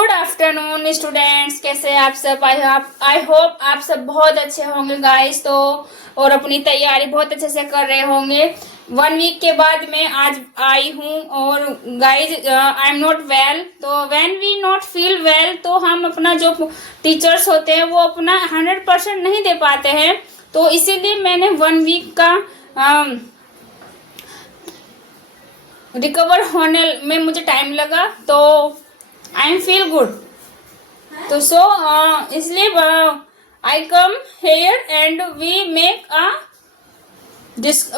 Good afternoon students, कैसे आप सब। आई होप आप सब बहुत अच्छे होंगे गाइस। तो और अपनी तैयारी बहुत अच्छे से कर रहे होंगे। 1 वीक के बाद मैं आज आई हूँ और guys I am not well. तो when we not feel well तो हम अपना जो टीचर्स होते हैं वो अपना 100% नहीं दे पाते हैं। तो इसीलिए मैंने 1 वीक का रिकवर होने में मुझे टाइम लगा। तो आई एम फील गुड। तो इसलिए I come here and we make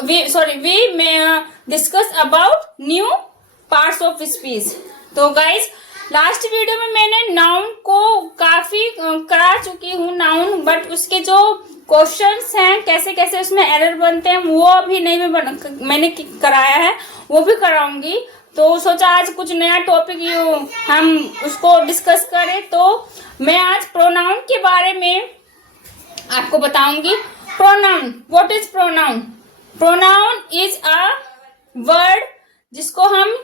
we discuss about new parts of speech. तो गाइज लास्ट वीडियो में मैंने नाउन को काफी करा चुकी हूँ नाउन, बट उसके जो क्वेश्चंस हैं कैसे कैसे उसमें एरर बनते हैं वो अभी नहीं मैंने कराया है, वो भी कराऊंगी। तो सोचा आज कुछ नया टॉपिक हम उसको डिस्कस करें। तो मैं आज प्रोनाउन के बारे में आपको बताऊंगी। Pronoun, what is pronoun? Pronoun is a word जिसको हम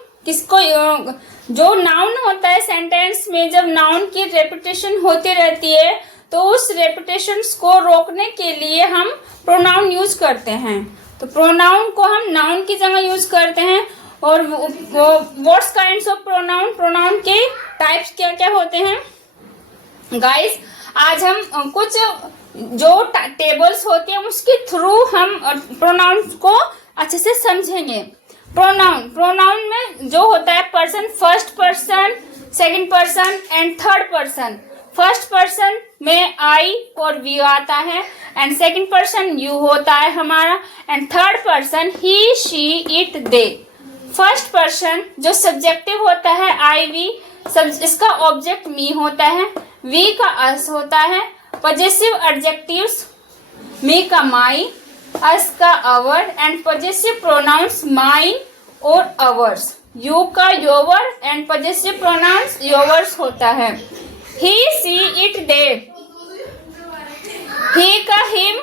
जो नाउन होता है सेंटेंस में, जब नाउन की रेपिटेशन होती रहती है तो उस रेपिटेशन को रोकने के लिए हम प्रोनाउन यूज करते हैं। तो प्रोनाउन को हम नाउन की जगह यूज करते हैं। और what's kinds of pronoun, pronoun के टाइप्स क्या क्या होते हैं गाइस। आज हम कुछ जो टेबल्स होती हैं उसके थ्रू हम प्रोनाउन को अच्छे से समझेंगे। प्रोनाउन में जो होता है person, first person, second person and third person. First person में आई और वी आता है एंड सेकंड पर्सन यू होता है हमारा and third person he, she, it, they. First person जो सब्जेक्टिव होता है आई वी, इसका ऑब्जेक्ट मी होता है, वी का अस होता है। पॉजेसिव एडजेक्टिव्स मी का माई, अस का our and possessive pronouns mine और अवर्स। यू का your and possessive pronouns yours होता है। ही, सी, इट, दे। ही का हिम,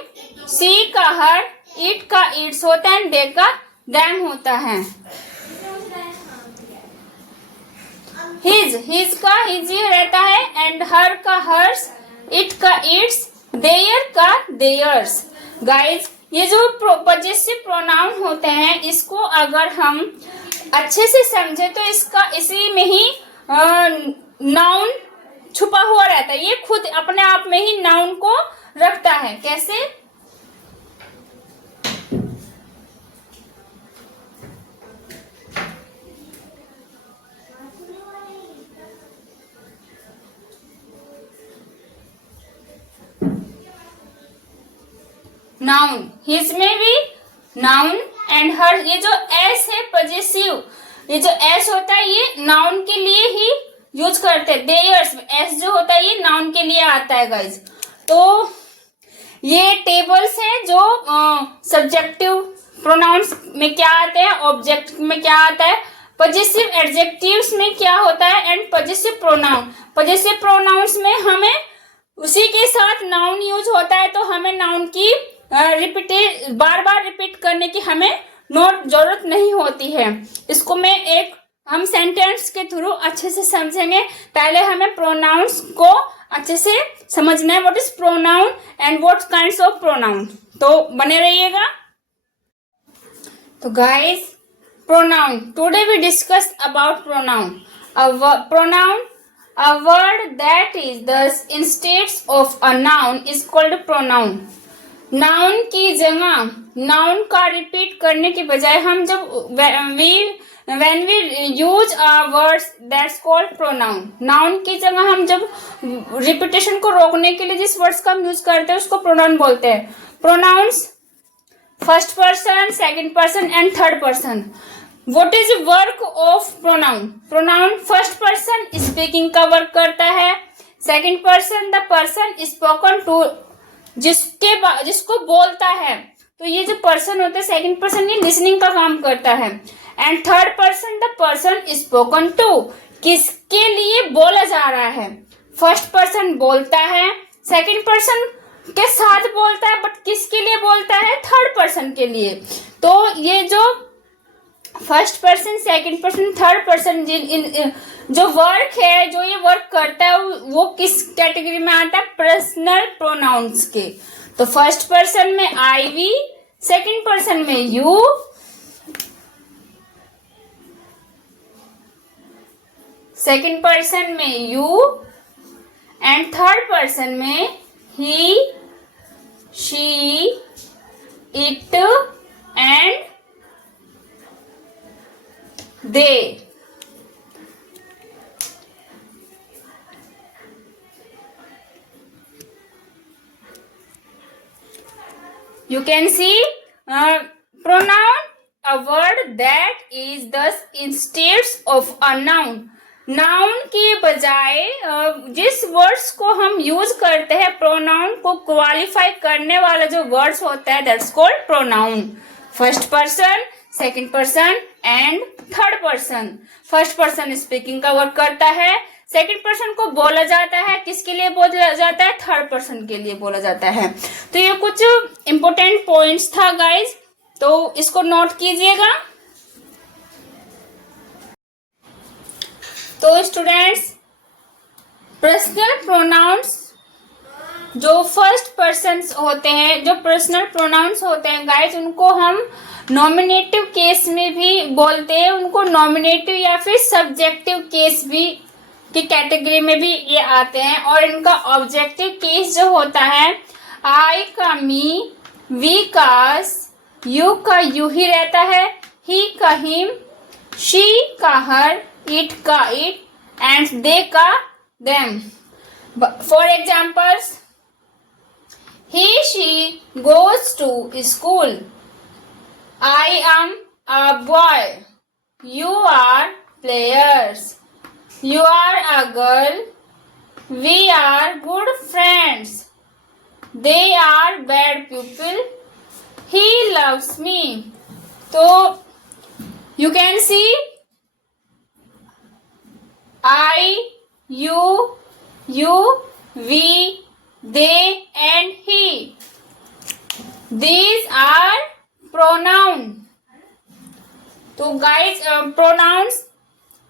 सी का हर, इट का इट्स होता है एंड दे का दैम होता है। हिज का हिज रहता है एंड हर का हर्स, इट का इट्स, देयर का देयर्स। गाइज ये जो पॉजेसिव प्रोनाउन होते हैं इसको अगर हम अच्छे से समझे तो इसी में ही नाउन छुपा हुआ रहता है। ये खुद अपने आप में ही नाउन को रखता है। कैसे? नाउन, हिज में भी नाउन एंड हर। ये जो एस है पॉजेसिव, ये जो एस होता है ये नाउन के लिए ही यूज करते हैं। देयर्स में एस जो होता है ये नाउन के लिए आता है गाइज। तो ये टेबल्स हैं जो सब्जेक्टिव प्रोनाउंस में क्या आते हैं, ऑब्जेक्ट में क्या आता है, पॉजेसिव एडजेक्टिव्स में क्या होता है and possessive pronoun. Possessive pronouns में हमें उसी के साथ नाउन यूज होता है तो हमें नाउन की बार बार रिपीट करने की हमें जरूरत नहीं होती है। इसको हम सेंटेंस के थ्रू अच्छे से समझेंगे। पहले हमें प्रोनाउंस को अच्छे से समझना है, what is pronoun and what kinds of pronoun. तो बने रहिएगा। तो guys pronoun, today we discuss about pronoun. A word that is thus instead of a noun is called pronoun. Noun की जगह नाउन का रिपीट करने के बजाय हम जब when we use a words that's called pronoun, noun की जगह हम जब रिपीटेशन को रोकने के लिए जिस वर्ड्स का हम यूज करते हैं उसको प्रोनाउन बोलते हैं। Pronouns first person, second person and third person. What is the work of pronoun? Pronoun first person speaking का वर्क करता है, second person the person spoken to जिसको बोलता है। तो ये जो पर्सन होता है सेकंड पर्सन ये लिसनिंग का काम करता है and third person the person spoken to, किसके लिए बोला जा रहा है। फर्स्ट पर्सन बोलता है, सेकंड पर्सन के साथ बोलता है, बट किसके लिए बोलता है, थर्ड पर्सन के लिए। तो ये जो first person, second person, third person, जो वर्क है, जो ये वर्क करता है वो किस कैटेगरी में आता है? पर्सनल प्रोनाउंस के। तो फर्स्ट पर्सन में आई वी, सेकंड पर्सन में यू, सेकंड पर्सन में यू एंड थर्ड पर्सन में he, she, it and they. You can see pronoun, a word that is thus instead of a noun. Noun के बजाय जिस words को हम use करते हैं प्रोनाउन को क्वालिफाई करने वाला जो वर्ड्स होता है that's called pronoun. First person, second person and third person. First person speaking का वर्क करता है, सेकंड पर्सन को बोला जाता है, किसके लिए बोला जाता है? थर्ड पर्सन के लिए बोला जाता है। तो ये कुछ इंपॉर्टेंट पॉइंट्स था गाइज, तो इसको नोट कीजिएगा। तो स्टूडेंट्स, पर्सनल प्रोनाउंस जो फर्स्ट पर्सन होते हैं, जो पर्सनल प्रोनाउंस होते हैं गाइज, उनको हम नॉमिनेटिव केस में भी बोलते हैं, उनको नॉमिनेटिव या फिर सब्जेक्टिव केस भी की कैटेगरी में भी ये आते हैं। और इनका ऑब्जेक्टिव केस जो होता है, आई का मी, वी का अस, यू का यू ही रहता है, ही का हिम, शी का हर, इट का इट एंड दे का them. For examples, he she goes to school, I am a boy, you are players, you are a girl, we are good friends, they are bad people, he loves me. तो you can see I, you, we, they and he. These are pronoun. तो guys pronounce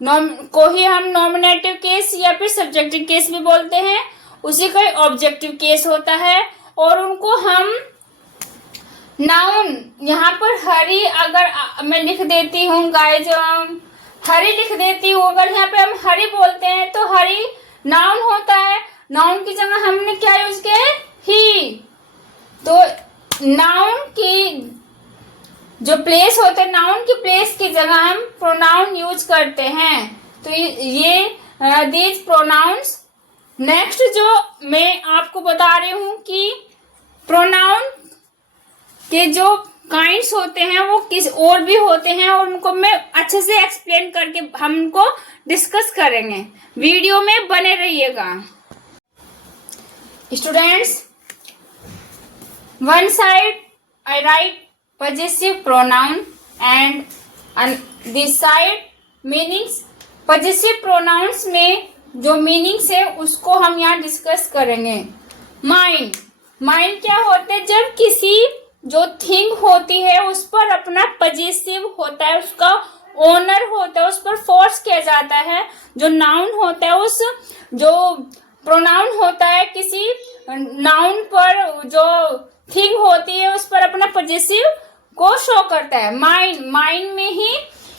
को ही हम nominative case या फिर subjective case भी बोलते हैं, उसी का ऑब्जेक्टिव केस होता है। और उनको हम नाउन, यहाँ पर हरी अगर मैं लिख देती हूँ गाइज, हरी लिख देती हूँ, अगर यहाँ पे हम हरी बोलते हैं तो हरी नाउन होता है, नाउन की जगह हमने क्या यूज किया है? ही। तो नाउन की जो प्लेस होते हैं, नाउन की प्लेस की जगह हम प्रोनाउन यूज करते हैं। तो ये दीज प्रोनाउंस। नेक्स्ट जो मैं आपको बता रही हूँ कि प्रोनाउन के जो काइंड्स होते हैं वो किस और भी होते हैं, और उनको मैं अच्छे से एक्सप्लेन करके हम उनको डिस्कस करेंगे। वीडियो में बने रहिएगा। Students, one side I right possessive pronoun and on this side meanings। possessive pronouns में जो मीनिंग्स है उसको हम यहाँ डिस्कस करेंगे। माइंड, माइंड क्या होते हैं? जब किसी जो थिंग होती है उस पर अपना पजेसिव होता है, उसका ओनर होता है, उस पर फोर्स किया जाता है। जो नाउन होता है, उस जो प्रोनाउन होता है किसी नाउन पर, जो थिंग होती है उस पर अपना पजेसिव को शो करता है। माइन, माइन में ही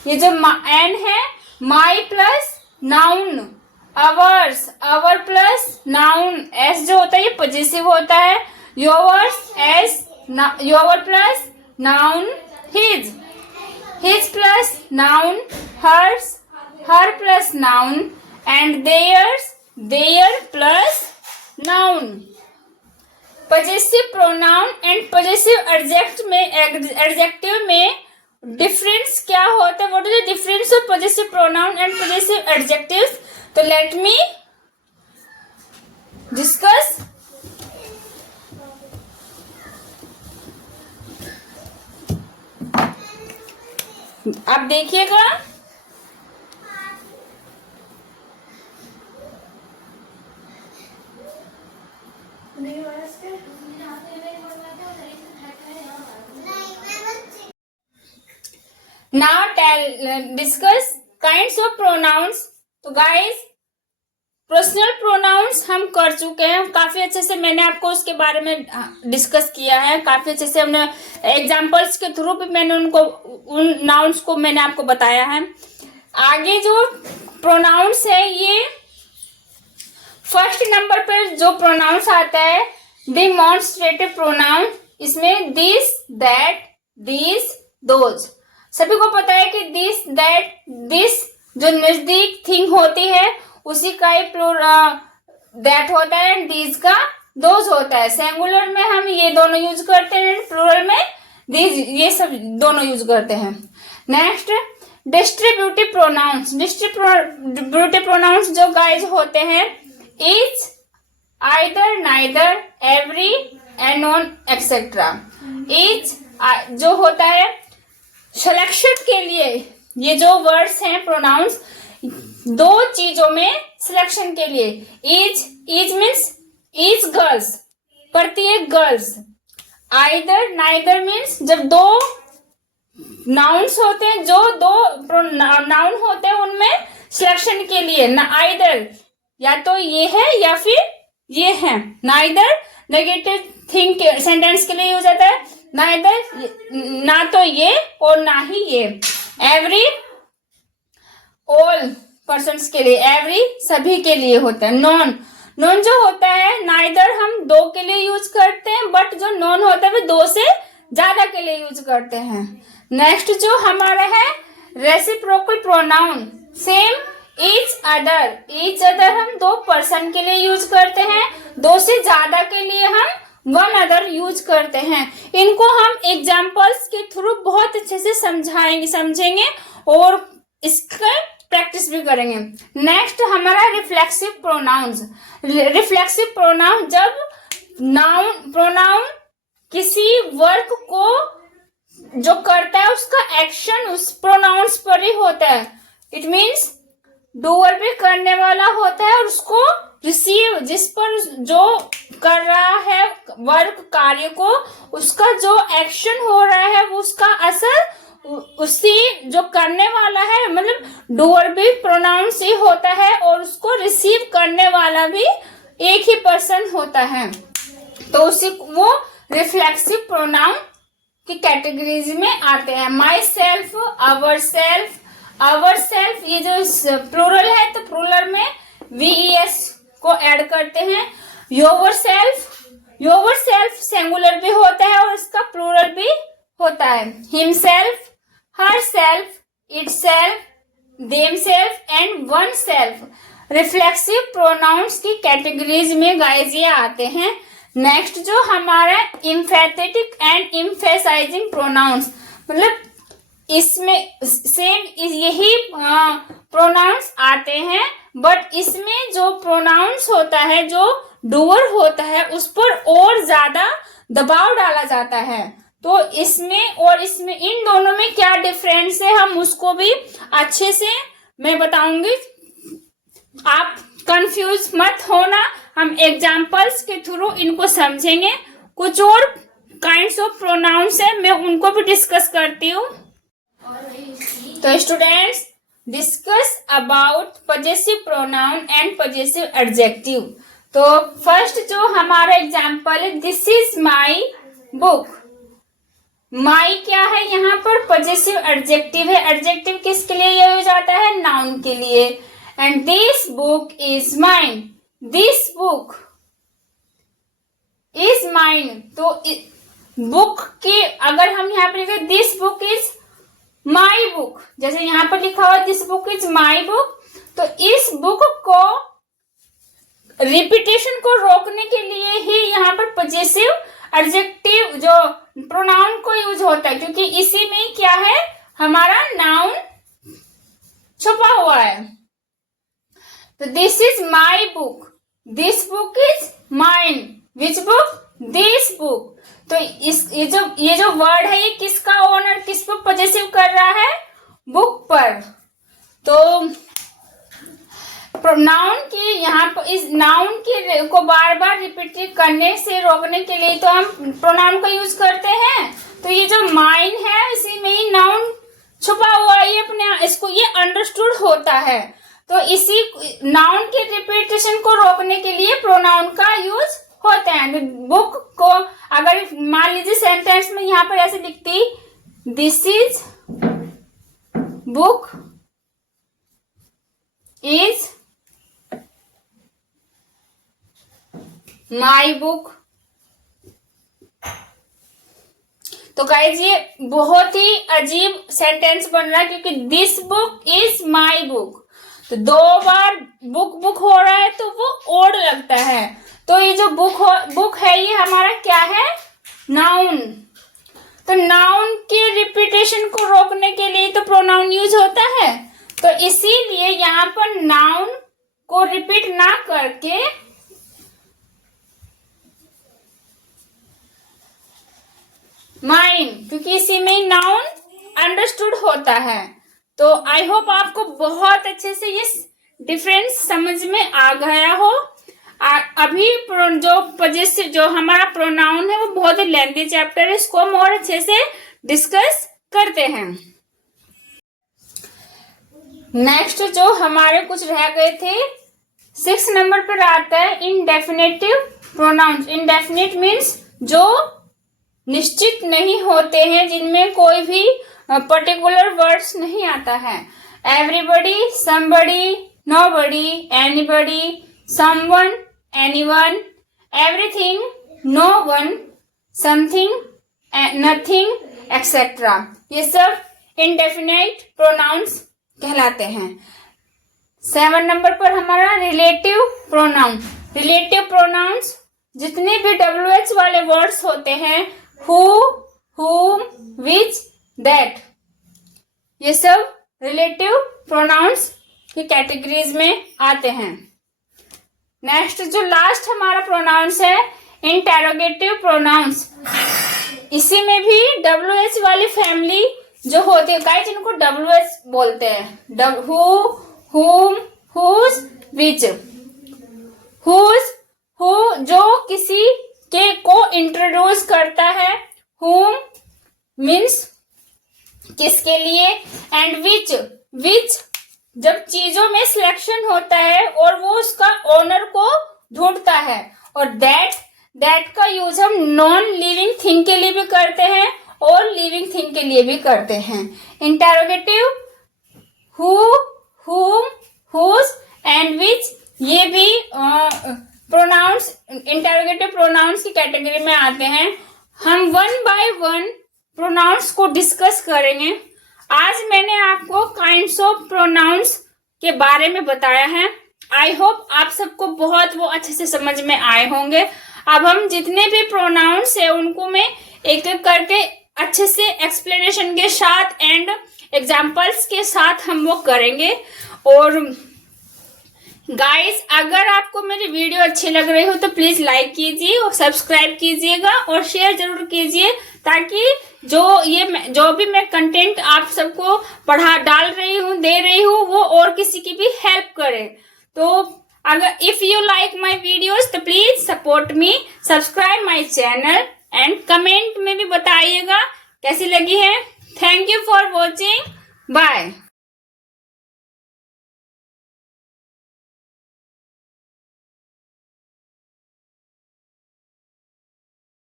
ये जो एन है, my plus noun, ours, our plus noun, S जो होता है ये पजेसिव होता है। Yours, S, your plus noun, his, his plus noun, hers, her plus noun and theirs, their plus noun. Possessive pronoun and possessive adjective में difference क्या होता है? What is the difference of possessive pronoun and possessive adjectives? तो let me discuss. आप देखिएगा, now discuss kinds of pronouns. तो guys personal pronouns हम कर चुके हैं, काफी अच्छे से मैंने आपको उसके बारे में डिस्कस किया है, काफी अच्छे से हमने एग्जांपल्स के थ्रू भी मैंने उनको उन नाउन्स को मैंने आपको बताया है। आगे जो प्रोनाउंस है, ये फर्स्ट नंबर पर जो प्रोनाउंस आता है डिमॉन्स्ट्रेटिव प्रोनाउन, इसमें दिस, दैट, दिस, दोज। सभी को पता है कि दिस, दैट, दिस जो नजदीक थिंग होती है उसी का ही दैट होता है, एंड दिस का दोज होता है। सिंगुलर में हम ये दोनों यूज करते हैं, प्लूरल में दिस, ये सब दोनों यूज करते हैं। Next distributive pronounce. Distributive pronounce जो गाइज होते हैं is, either, neither, every, and non, etcetera. Is जो होता है सिलेक्शन के लिए, ये जो वर्ड्स हैं प्रोनाउंस दो चीजों में सिलेक्शन के लिए। इज मीन्स इज गर्ल्स, प्रत्येक गर्ल्स। आइदर, नाइदर मीन्स जब दो नाउन्स होते हैं, जो दो नाउन होते हैं उनमें सिलेक्शन के लिए। ना आइदर या तो ये है या फिर ये है। नाइदर नेगेटिव थिंग के सेंटेंस के लिए हो जाता है, नाइदर ना तो ये और ना ही ये। एवरी ऑल पर्सन्स के लिए, एवरी सभी के लिए होता है। नॉन जो होता है नाइदर हम दो के लिए यूज करते हैं, बट जो नॉन होता है वो दो से ज्यादा के लिए यूज करते हैं। नेक्स्ट जो हमारा है reciprocal pronoun, same each other हम दो पर्सन के लिए यूज करते हैं, दो से ज्यादा के लिए हम वन अदर यूज करते हैं। इनको हम एग्जाम्पल्स के थ्रू बहुत अच्छे से समझेंगे और इसका प्रैक्टिस भी करेंगे। नेक्स्ट हमारा रिफ्लेक्सिव प्रोनाउंस। रिफ्लेक्सिव प्रोनाउन जब प्रोनाउन किसी वर्क को जो करता है उसका एक्शन उस प्रोनाउंस पर ही होता है। इट मीन्स डूअर भी करने वाला होता है और उसको रिसीव, जिस पर जो कर रहा है वर्क कार्य को, उसका जो एक्शन हो रहा है वो उसका असर उसी जो करने वाला है, मतलब डूअर भी प्रोनाउन से होता है और उसको रिसीव करने वाला भी एक ही पर्सन होता है। तो उसी वो रिफ्लेक्सिव प्रोनाउन की कैटेगरीज में आते हैं। माई सेल्फ, अवर सेल्फ, ये जो प्लूरल है तो प्लूरल में VES को ऐड करते हैं। योवर सेल्फ सिंगुलर भी होता है और इसका प्लूरल भी होता है। Himself, herself, itself, themself and oneself। Reflexive pronouns की कैटेगरीज में गाइज ये आते हैं। नेक्स्ट जो हमारा इम्फेथेटिक एंड इम्फेसाइजिंग प्रोनाउंस, मतलब इसमें सेम यही प्रोनाउंस आते हैं, बट इसमें जो प्रोनाउंस होता है, जो डूअर होता है, उस पर और ज्यादा दबाव डाला जाता है। तो इसमें और इसमें इन दोनों में क्या डिफरेंस है हम उसको भी अच्छे से मैं बताऊंगी, आप कंफ्यूज मत होना। हम एग्जाम्पल्स के थ्रू इनको समझेंगे। कुछ और काइंड्स ऑफ प्रोनाउंस है, मैं उनको भी डिस्कस करती हूँ। तो students discuss about possessive pronoun and possessive adjective. तो फर्स्ट जो हमारा एग्जाम्पल है, दिस इज माई बुक। माई क्या है यहाँ पर? पजेसिव एडजेक्टिव है। एडजेक्टिव किसके लिए यूज जाता है? नाउन के लिए। And this book is mine. This book is mine. तो बुक के अगर हम यहाँ पर लिखे this book is my book, जैसे यहाँ पर लिखा हुआ this book is my book, तो इस बुक को रिपीटेशन को रोकने के लिए ही यहाँ पर पजेसिव एडजेक्टिव जो प्रोनाउन को यूज होता है, क्योंकि इसी में क्या है हमारा नाउन छुपा हुआ है। तो this is my book, this book is mine. Which book? This book. तो ये जो वर्ड है ये किसका ओनर किस पर पजेसिव कर रहा है? बुक पर। तो नाउन की यहाँ पर इस नाउन को बार बार रिपीट करने से रोकने के लिए तो हम प्रोनाउन का यूज करते हैं। तो ये जो माइन है इसी में ही नाउन छुपा हुआ, ये अपने इसको ये अंडरस्टूड होता है। तो इसी नाउन के रिपीटेशन को रोकने के लिए प्रोनाउन का यूज होता है। बुक को अगर मान लीजिए सेंटेंस में यहाँ पर ऐसे लिखती, this is book is my book, तो गाइज ये बहुत ही अजीब सेंटेंस बन रहा है, क्योंकि this book is my book, तो 2 बार बुक हो रहा है तो वो ओड लगता है। तो ये जो बुक है ये हमारा क्या है, नाउन। तो नाउन के रिपीटेशन को रोकने के लिए तो प्रोनाउन यूज होता है, तो इसीलिए यहाँ पर नाउन को रिपीट ना करके माइन, क्योंकि इसी में नाउन अंडरस्टूड होता है। तो आई होप आपको बहुत अच्छे से ये डिफरेंस समझ में आ गया हो। अभी जो हमारा प्रोनाउन है वो बहुत ही लेंथी चैप्टर है, इसको हम और अच्छे से डिस्कस करते हैं। नेक्स्ट जो हमारे कुछ रह गए थे, 6 नंबर पर आता है इंडेफिनेटिव प्रोनाउंस। इंडेफिनिट मीन्स जो निश्चित नहीं होते हैं, जिनमें कोई भी पर्टिकुलर वर्ड्स नहीं आता है। Everybody, somebody, nobody, anybody, someone, anyone, everything, no one, something, nothing, etcetera, ये सब इंडेफिनाइट प्रोनाउंस कहलाते हैं। 7 नंबर पर हमारा रिलेटिव प्रोनाउन। रिलेटिव प्रोनाउंस जितने भी WH वाले वर्ड्स होते हैं, हु, whom, which, that, ये सब रिलेटिव प्रोनाउंस की कैटेगरीज में आते हैं। नेक्स्ट जो लास्ट हमारा प्रोनाउंस है इंटेरोगेटिव प्रोनाउंस। इसी में भी WH वाली फैमिली जो होती है, गाइस जिनको WH बोलते हैं, who, whom, whose, which। Who जो किसी के को इंट्रोड्यूस करता है, whom मीन्स किसके लिए, एंड विच जब चीजों में सिलेक्शन होता है और वो उसका ओनर को ढूंढता है, और दैट का यूज हम नॉन लिविंग थिंग के लिए भी करते हैं और लिविंग थिंग के लिए भी करते हैं। Interrogative who, whom, whose and which, ये भी प्रोनाउंस इंटेरोगेटिव प्रोनाउंस की कैटेगरी में आते हैं। हम 1 बाय 1 प्रोनाउंस को डिस्कस करेंगे। आज मैंने आपको काइंड्स ऑफ प्रोनाउंस के बारे में बताया है। आई होप आप सबको बहुत वो अच्छे से समझ में आए होंगे। अब हम जितने भी प्रोनाउंस है उनको मैं एक एक करके अच्छे से एक्सप्लेनेशन के साथ एंड एग्जाम्पल्स के साथ हम वो करेंगे। और गाइस अगर आपको मेरी वीडियो अच्छी लग रही हो तो प्लीज लाइक कीजिए और सब्सक्राइब कीजिएगा और शेयर जरूर कीजिए, ताकि जो भी मैं कंटेंट आप सबको डाल रही हूँ, दे रही हूँ, वो और किसी की भी हेल्प करे। तो अगर if you like my videos तो please support me, subscribe my channel and comment में भी बताइएगा कैसी लगी है। Thank you for watching, bye.